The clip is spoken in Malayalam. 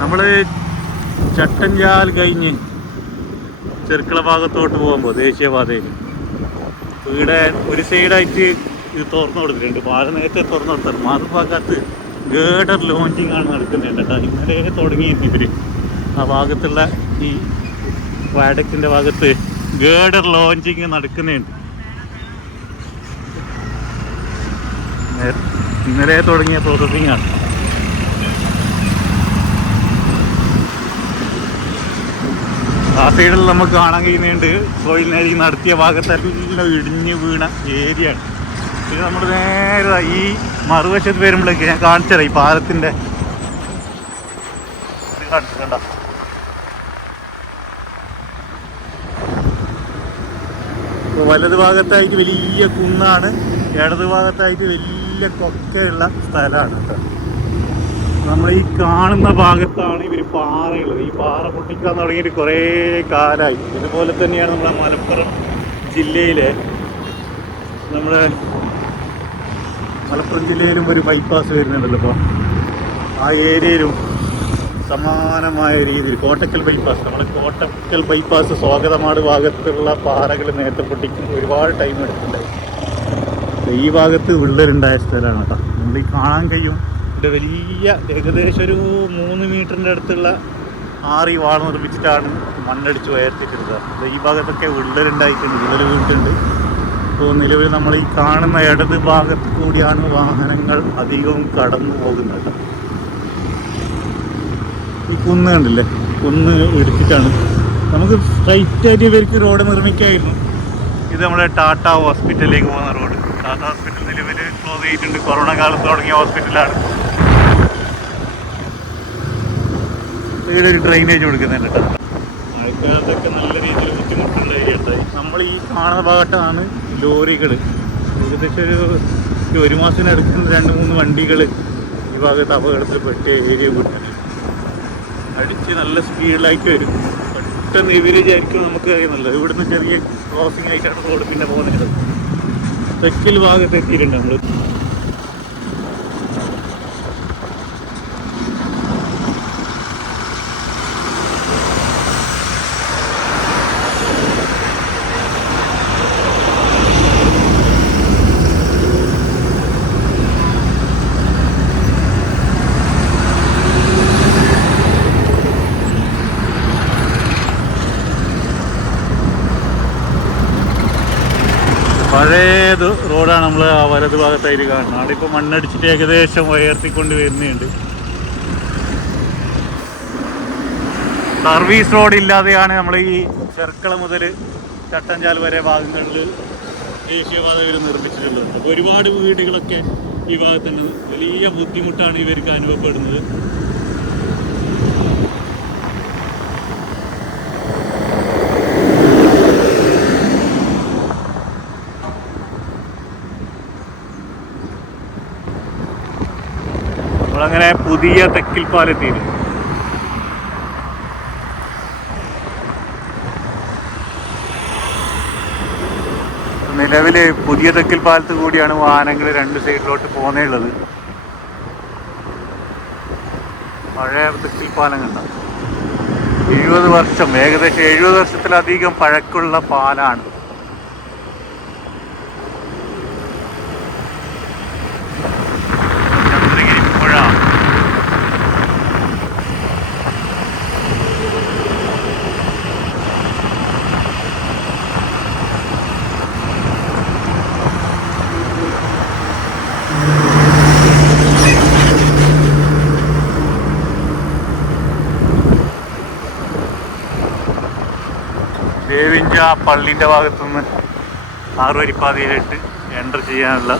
നമ്മൾ ചട്ടഞ്ചാൽ കഴിഞ്ഞ് ചെർക്കള ഭാഗത്തോട്ട് പോകുമ്പോൾ ദേശീയപാതയിൽ ഇവിടെ ഒരു സൈഡായിട്ട് ഇത് തുറന്നു കൊടുത്തിട്ടുണ്ട്. പാല നേരത്തെ തുറന്നു കൊടുത്തത് മറുഭാഗത്ത് ഗേഡർ ലോഞ്ചിങ് ആണ് നടക്കുന്നുണ്ട് കേട്ടോ. ഇന്നലെ തുടങ്ങിയിട്ട് ഇവർ ആ ഭാഗത്തുള്ള ഈ വാഡക്റ്റിൻ്റെ ഭാഗത്ത് ഗേഡർ ലോഞ്ചിങ് നടക്കുന്നുണ്ട്. ഇന്നലെ തുടങ്ങിയ പ്രോസസ്സിംഗ് ആണ്. ആ സൈഡിൽ നമുക്ക് കാണാൻ കഴിയുന്നുണ്ട് കോയിൽ നേരി നടത്തിയ ഭാഗത്തെല്ലാം ഇടിഞ്ഞ് വീണ ഏരിയ ആണ്. പിന്നെ നമ്മൾ നേരെ ഈ മറുവശത്ത് വരുമ്പോഴേക്ക് ഞാൻ കാണിച്ചുതരാം. ഈ പാലത്തിൻ്റെ ഇത് കാണിച്ചിട്ടുണ്ടോ? വലതു ഭാഗത്തായിട്ട് വലിയ കുന്നാണ്, ഇടതു ഭാഗത്തായിട്ട് വലിയ കൊക്കയുള്ള സ്ഥലമാണ് കേട്ടോ. നമ്മൾ ഈ കാണുന്ന ഭാഗത്താണ് ഇവർ പാറയുള്ളത്. ഈ പാറ പൊട്ടിക്കാൻ തുടങ്ങിയിട്ട് കുറേ കാലമായി. ഇതുപോലെ തന്നെയാണ് നമ്മുടെ മലപ്പുറം ജില്ലയിലെ മലപ്പുറം ജില്ലയിലും ഒരു ബൈപ്പാസ് വരുന്നുണ്ടല്ലോ. അപ്പോൾ ആ ഏരിയയിലും സമാനമായ രീതിയിൽ കോട്ടക്കൽ ബൈപ്പാസ്, നമ്മുടെ കോട്ടക്കൽ ബൈപ്പാസ് സ്വാഗതമാട് ഭാഗത്തുള്ള പാറകൾ നേരത്തെ പൊട്ടിക്കും ഒരുപാട് ടൈം എടുത്തിട്ടുണ്ടായി. ഈ ഭാഗത്ത് വിള്ളലുണ്ടായ സ്ഥലമാണ് കേട്ടോ. നമ്മൾ ഈ കാണാൻ കഴിയും വലിയ ഏകദേശം ഒരു 3 മീറ്ററിൻ്റെ അടുത്തുള്ള 6 വാൾ നിർമ്മിച്ചിട്ടാണ് മണ്ണടിച്ച് ഉയർത്തിയിട്ടുള്ളത്. അപ്പോൾ ഈ ഭാഗത്തൊക്കെ വിള്ളലുണ്ടായിട്ടുണ്ട്, വിള്ളൽ വീണിട്ടുണ്ട്. അപ്പോൾ നിലവിൽ നമ്മൾ ഈ കാണുന്ന ഇടത് ഭാഗത്ത് കൂടിയാണ് വാഹനങ്ങൾ അധികവും കടന്നു പോകുന്നത്. ഈ കുന്ന് കണ്ടില്ലേ, കുന്ന് ഇടിച്ചിട്ടാണ്. നമുക്ക് സ്ട്രൈറ്റായിട്ട് ഇവർക്ക് റോഡ് നിർമ്മിക്കായിരുന്നു. ഇത് നമ്മുടെ ടാറ്റ ഹോസ്പിറ്റലിലേക്ക് പോകുന്ന റോഡ്. ടാറ്റ ഹോസ്പിറ്റൽ നിലവിൽ ക്ലോസ് ചെയ്തിട്ടുണ്ട്. കൊറോണ കാലത്ത് തുടങ്ങിയ ഹോസ്പിറ്റലാണ്. ഇവിടെ ഒരു ഡ്രെയിനേജ് കൊടുക്കുന്നുണ്ട് കേട്ടോ. മഴക്കാലത്തൊക്കെ നല്ല രീതിയിൽ ബുദ്ധിമുട്ടുണ്ടായി. നമ്മൾ ഈ കാണുന്ന ഭാഗത്താണ് ലോറികൾ. ഏകദേശം ഒരു മാസത്തിനടുത്ത് 2-3 വണ്ടികൾ ഈ ഭാഗത്ത് അപകടത്തിൽപ്പെട്ട് ഏരിയ വിട്ടിട്ട് അടിച്ച് നല്ല സ്പീഡിലായിട്ട് വരും. പെട്ടെന്ന് ഇവർ വിചാരിക്കും നമുക്ക് അറിയുന്നല്ലോ ഇവിടുന്ന് ചെറിയ ക്രോസിംഗ് ആയിട്ടാണ് റോഡ് പിന്നെ പോകുന്നത്. തെക്കൽ ഭാഗത്ത് എത്തിയിട്ടുണ്ട് നമ്മൾ. പഴയത് റോഡാണ് നമ്മൾ ആ വലത് ഭാഗത്തായിട്ട് കാണുന്നത്. അവിടെ ഇപ്പോൾ മണ്ണടിച്ചിട്ട് ഏകദേശം ഉയർത്തിക്കൊണ്ട് വരുന്നുണ്ട്. സർവീസ് റോഡ് ഇല്ലാതെയാണ് നമ്മൾ ഈ ചെർക്കള മുതൽ ചട്ടഞ്ചാൽ വരെ ഭാഗങ്ങളിൽ ദേശീയപാത ഇവർ നിർമ്മിച്ചിട്ടുള്ളത്. അപ്പോൾ ഒരുപാട് വീടുകളൊക്കെ ഈ ഭാഗത്ത് തന്നെ വലിയ ബുദ്ധിമുട്ടാണ് ഇവർക്ക് അനുഭവപ്പെടുന്നത്. നമ്മളങ്ങനെ പുതിയ തെക്കിൽ പാലത്തിൽ നിലവിൽ പുതിയ തെക്കിൽ പാലത്ത് കൂടിയാണ് വാഹനങ്ങൾ 2 സൈഡിലോട്ട് പോകുന്നുള്ളത്. പഴയ തെക്കിൽ പാലം കണ്ട 70 വർഷം, ഏകദേശം 70 വർഷത്തിലധികം പഴക്കമുള്ള പാലാണ്. ദേവിഞ്ച പള്ളിൻ്റെ ഭാഗത്തുനിന്ന് 6 വരിപ്പാതയിലിട്ട് എൻ്റർ ചെയ്യാനുള്ള